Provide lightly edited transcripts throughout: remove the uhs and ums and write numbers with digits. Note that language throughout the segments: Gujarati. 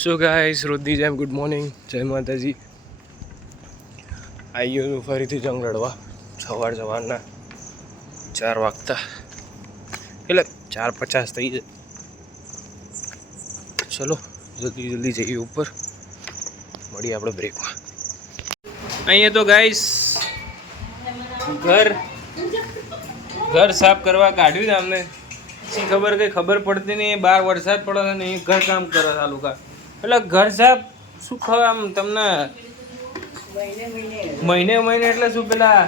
સો ગાઈસ, રોજની જેમ ગુડ મોર્નિંગ, જય માતાજી. આવી ગયો છું ફરીથી જંગ લડવા. સવારના 4 વાગતા એટલે 4:50 થઈ જાય. ચલો જલ્દી જઈએ ઉપર, મળીએ આપણે બ્રેકમાં. અહીંયા તો ગાઈસ ઘર સાફ કરવા કાઢ્યું છે અમને. શી ખબર કઈ ખબર પડતી નહીં, બહાર વરસાદ પડે છે ને ઘર કામ કરે છે આ લોકો. એટલે ઘર સાફ શું ખબર આમ તમને મહિને એટલે શું પેલા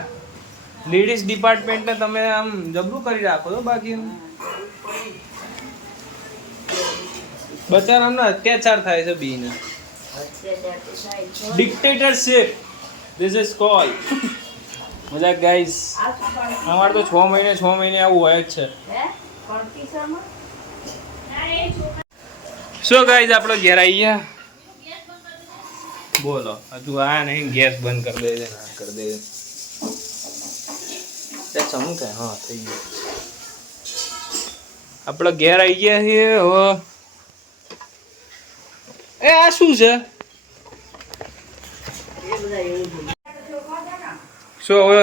લેડીઝ ડિપાર્ટમેન્ટને તમે આમ જબરું કરી રાખો છો. બાકી બચારા અમને અત્યાચાર થાય છે બીને. ડિક્ટેટરશિપ ધીસ ઇઝ કોલ. મજાક ગાઈસ, અમારે તો 6 મહિને આવું હોય જ છે. શું ગાઈસ, આપણો ઘેર આવી ગયા. બોલો હજુ આ નહીં, ગેસ બંધ કરી દે સમૂહ થાય. હા થઈ ગયું, આપણો ઘેર આવી ગયા છે. હવે એ આ શું છે? શું હવે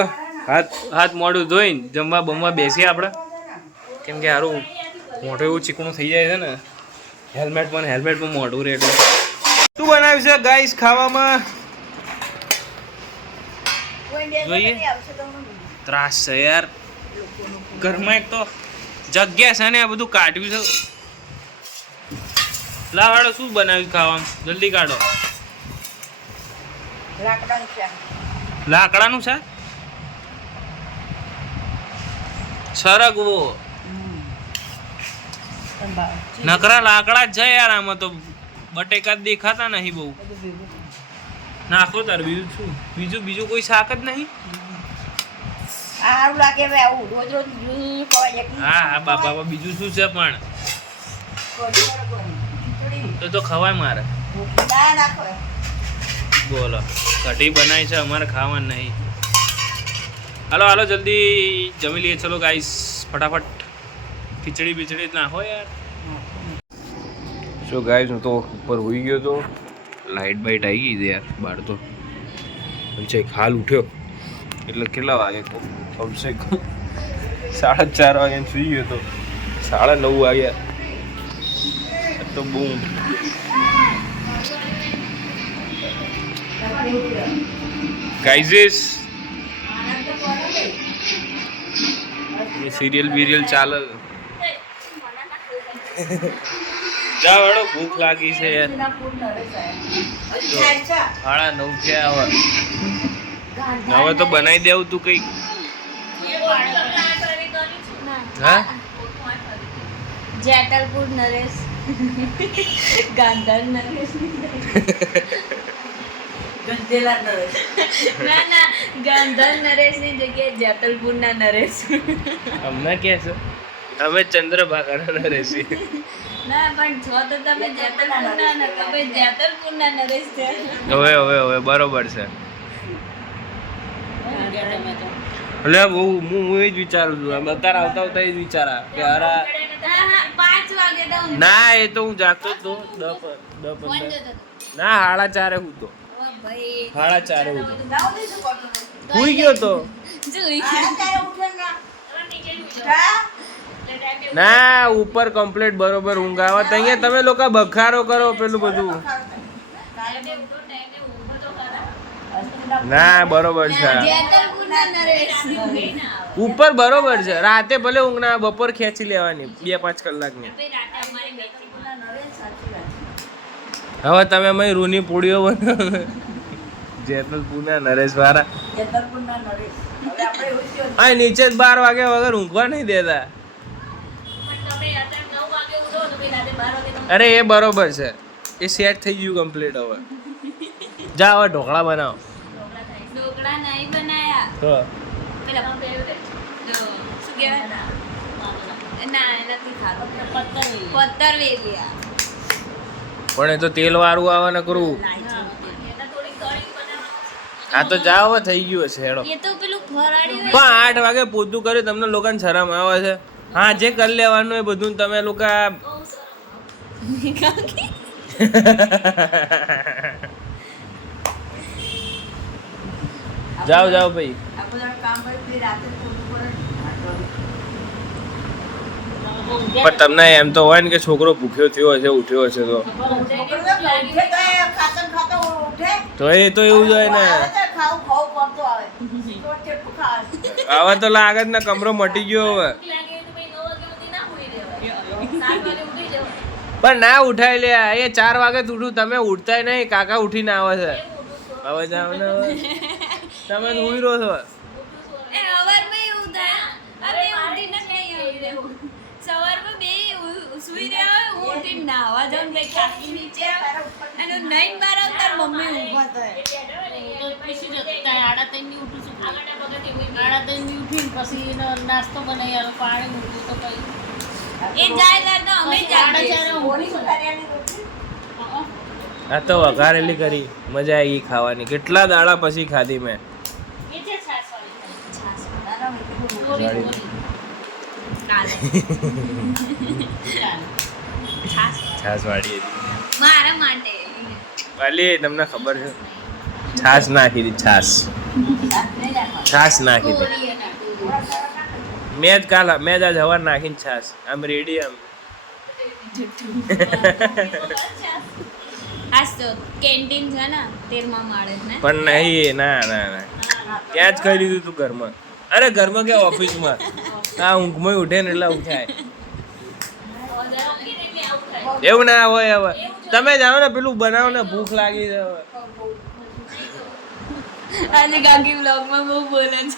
હાથ મોઢું ધોઈને જમવા બમવા બેસીએ આપણે, કેમ કે સારું મોઢું એવું ચીકણું થઈ જાય છે ને. હેલ્મેટમાં મોઢું રે એટલે. શું બનાવ્યું છે ગાઈસ ખાવામાં? જોઈએ, ત્રાસ છે યાર ઘરમાં. એક તો જગ્યા છે ને આ બધું કાઢ્યું છે. લાવાડો શું બનાવ્યું ખાવામાં? જલ્દી કાઢો. લાકડાનું શાક, સરગવો. નકરા લાકડા જ છે યાર આમાં તો. બટેકા દેખાતા નહીં બહુ. નાખો તાર બીજું કોઈ શાક જ નહીં. હા બાપા, બીજું શું છે પણ? તો ખવાય મારે. બોલો, કઢી બનાવી છે, અમારે ખાવાનું નહીં. હાલો જલ્દી જમી લઈએ. ચલો ગાઈસ, ફટાફટ ખીચડી નાખો યાર. સો ગાઈસ, હું તો ઉપર હોઈ ગયો તો. લાઇટ બાઇટ આવી ગઈ છે યાર બહાર તો. પછી હાલ ઉઠ્યો એટલે કેટલા વાગે તો કમસે કમ 4:30 વાગે સુઈ ગયો તો 9:30 વાગ્યા તો બહુ. ગાઈઝ ये सीरियल ચાલે. જા વાળો, ભૂખ લાગી છે યાર. 9:30 થયા. હવે તો બનાવી દેવું તું કઈ. હા, જેતલપુર નરેશ ગાંધર નરેશ ના ગાંધર નરેશ ની જગ્યાએ જેતલપુર ના નરેશ. અમને કે છે અમે ચંદ્રભાગા નરેશ. ના પણ છો તો તમે જેતલપુર ના નરેશ છે. હવે બરોબર છે. એટલે હું એ જ વિચારું છું. અત્યારે આવતા એ જ વિચારા કે અરે 5 વાગે તો ના, એ તો હું જાગતો તો 10-15 ના 4:30 હું તો 4:30 હું હુઈ ગયો તો. ના, ઉપર કમ્પ્લીટ બરોબર ઊંઘ આવે. અહીંયા તમે લોકો બખારો કરો પેલું બધું. ના બરોબર છે, ઉપર બરોબર છે. રાતે ભલે ઊંઘ ના, બપોર ખેંચી લેવાની 2-5 કલાકની. હવે તમે અમે રૂની પૂડીઓ બનાવો. જેતલપુરના નરેશ વાળા આ નીચે 12 વાગ્યા વગર ઊંઘવા નહીં દેતા. અરે એ બરોબર છે, એ સેટ થઈ ગયું કમ્પ્લીટ. હવે જા, હવે ઢોકળા બનાવો. ઢોકળા નહીં બનાયા તો પેલા શું કહેવાય ના એનાથી ખાધું પત્તર વેલિયા. પણ એ તો તેલ વાળું આવે ને કરું. હા તો જાઓ, હવે થઈ ગયું હશે. હેડો. એ તો પેલું ફરાળી પણ 8 વાગે પોતું કરે તમને લોકોને શરમ આવે છે? હા, જે કરી લેવાનું એ બધું તમે લોકો જાઓ જાઓ ભાઈ. પણ તમને એમ તો હોય ને કે છોકરો ભૂખ્યો થયો હશે, ઉઠ્યો હશે તો એ તો એવું જ હોય ને. હવે તો લાગે જ ને કમરો મટી ગયો હવે. પણ ના ઉઠાય લે, એ 4 વાગે ઉઠું, તમે ઉઠતાય નહીં. કાકા ઉઠીને આવે છે. હવે જાવ ને હવે. તમે તો ઉઈ રહો છો. સવારમાં બે સુઈ રહ્યા હોય, હું ઉઠીને નાહવા જાઉં ને કાકી નીચે આવે અને નહીં બાર આવતા મમ્મી ઊભા થાય. નાસ્તો બનાવી આવે, પાણી મૂકવું તો કઈ એ જાય તો અમે જાગીએ. આ તો વઘારેલી કરી, મજા આવી ખાવાની. કેટલા દાડા પછી ખાધી મેં. છાસ વાળી હતી મારા માટે. વાલી તમને ખબર છે, છાસ નાખી હતી. છાસ નાખી હતી. મેં જ આજ હવાર નાખીને છાસ. આમ રેડી આમ. આજ તો કેન્ટીન છે ને 13મા માળે ને. પણ નહીં, ના ના ના, ત્યાં જ ખાઈ લીધું તું ઘરમાં. અરે ઘરમાં કે ઓફિસમાં? આ ઊંઘમાં ઉઠે ને એટલે ઉઠાય. એવું ના હોય. હવે તમે જાઓ ને, પેલું બનાવો ને, ભૂખ લાગી છે હવે. આજે કાકી વ્લોગમાં બહુ બોલે છે.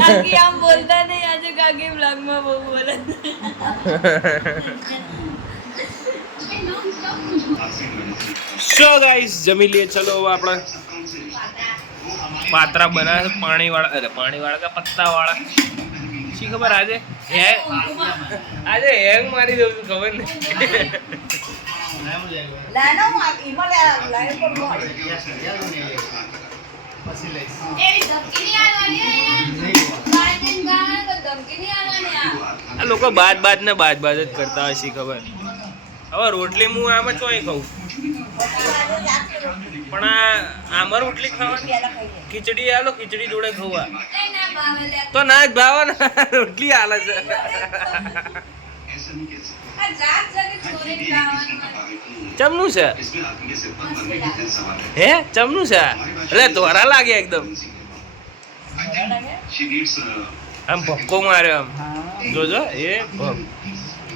કાકી આમ બોલતા નહીં, આજે કાકી વ્લોગમાં બહુ બોલે છે. સો ગાઈસ જમી લઈએ. ચલો હવે આપણે પાત્રા બનાવે છે પાણી વાળા કે પત્તા વાળા. શી ખબર આજે હેંગ મારી દઉં છું, ખબર નહીં. આ લોકો બાદ જ કરતા હોય. શી ખબર. હવે રોટલી હું આમ જ ચોઈ ખાઉં, પણ આમાં રોટલી ખાવાની. ખીચડી આલો, ખીચડી જોડે ખવા તો ના જ ભાવે ને. રોટલી હાલે છે. ચમનું છે હે? ચમનું છે એટલે ધોરા લાગે એકદમ. આમ ભક્કો માર્યો આમ. જોજો એ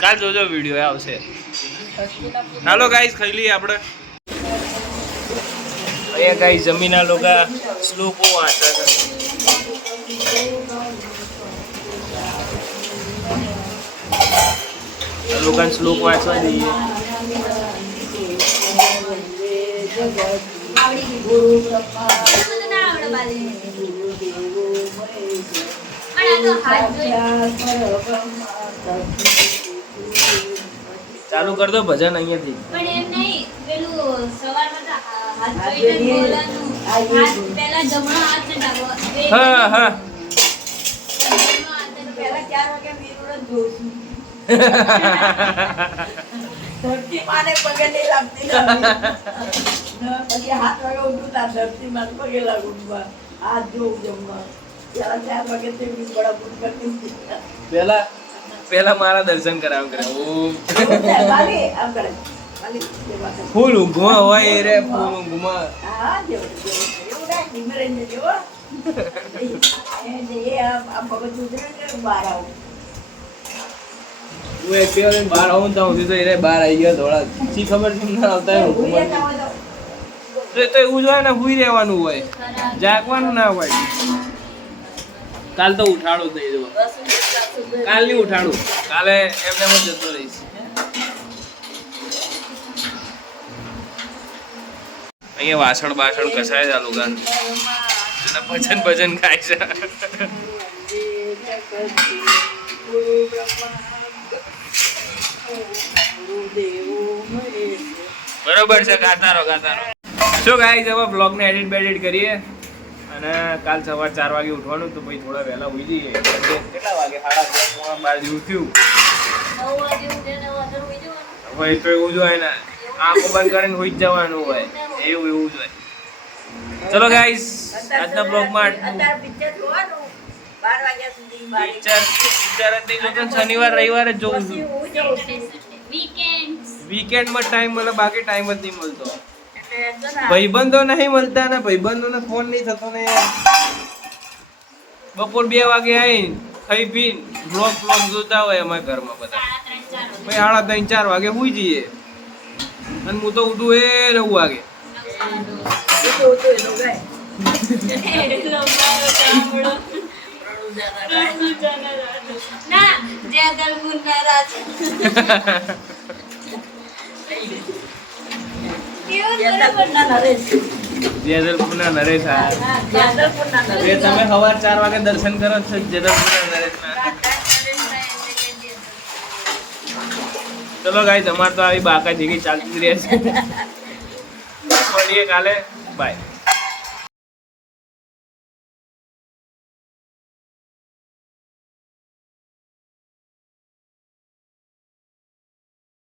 કાલ જોજો વિડીયો આવશે. હાલો ગાઈસ ખાઈ લઈએ આપણે. અહીંયા ગાઈસ જમીના લોકો શ્લોકો વાંચે છે. લોકોને શ્લોક વાંચવા દઈએ. ચાલુ કર દો ભજન અહીંયાથી. પણ એમ નહીં, પેલું સવારમાં તો હાથ જોઈને બોલવાનું. હાથ પહેલા જમણો હાથ ને ડાબો. હા હા. પહેલા 4 વાગે વીરોડ જોશું. ધરતી માને પગે નહીં લાગતી. પછી 7 વાગે ઉઠું તા ધરતી માને પગે લાગું. હાથ જોઉં જમવા. પેલા 4 વાગે તે બડા પૂર કરતી. પેલા મારા દર્શન કરાવ કરે. વાલી આમ કરે. વાલી ફૂલ ઊંઘમાં હોય એ રે, ફૂલ ઊંઘમાં. હા જેવું ના નિમરેન્દ્ર જેવો. એ આ ભગત ઉતરે ને બહાર આવું. હું એક દિવસ બહાર આવું તો સુધી તો એ બહાર આવી ગયો ધોળા. શી ખબર છે ના આવતા હોય ઊંઘમાં. તો એવું જ હોય ને, હુઈ રહેવાનું હોય, જાગવાનું ના હોય. કાલ તો ઉઠાડો જ નહીં. કાલ નહીં ઉઠાડું, કાલે એમને જ જતો રહીશ. અહીંયા વાસણ કસાય છે આ લોકો. ભજન ખાય છે. બરોબર છે, ગાતા રહો. શું ગાઈસ, હવે બ્લોગ ને એડિટ કરીએ અને કાલ સવાર 4 વાગે ઉઠવાનું. તો ભાઈ થોડા વહેલા ઉઈ જઈએ. કેટલા વાગે? 10:30 12 જેવું થયું. વાગે ઉઠે ને વાગે હોઈ જવાનું. ભાઈ તો એવું જ હોય ને, આંખો બંધ કરીને હોઈ જ જવાનું હોય, એવું જ હોય. ચલો ગાઈસ, આજના બ્લોગમાં અત્યારે પિક્ચર જોવાનું 12 વાગ્યા સુધી. પિક્ચર જ નહીં જોતો, શનિવાર રવિવારે જ જોઉં પછી છું. હું જઉં છું. વીકેન્ડ્સ વીકેન્ડમાં ટાઈમ મળે, બાકી ટાઈમ જ નહીં મળતો. એટલે એમ તો ના. ભાઈબંધો નહીં મળતા ને, ભાઈબંધોને ફોન નહીં થતો ને યાર. બપોર 2 વાગે આવીને ખાઈ પીને બ્લોગ જોતા હોય અમારા ઘરમાં બધા. 3:30 ભાઈ 3:30 4 વાગે સુઈ જઈએ અને હું તો ઉઠું 9 વાગે. હું જોઉં છું એ લોકો ગાય. ના જે દલગુન નારાજ કેવું જેતલપુરના નરેશ. જેદલપુરના નરેશ આ. હા, જેતલપુરના એ નરેશ. તમે સવાર 4 વાગે દર્શન કરો છો જેદલપુરના નરેશના. ચલો ગાઈસ, અમાર તો આવી બાકા જીગી ચાલતી રહે છે. મળીએ કાલે, બાય.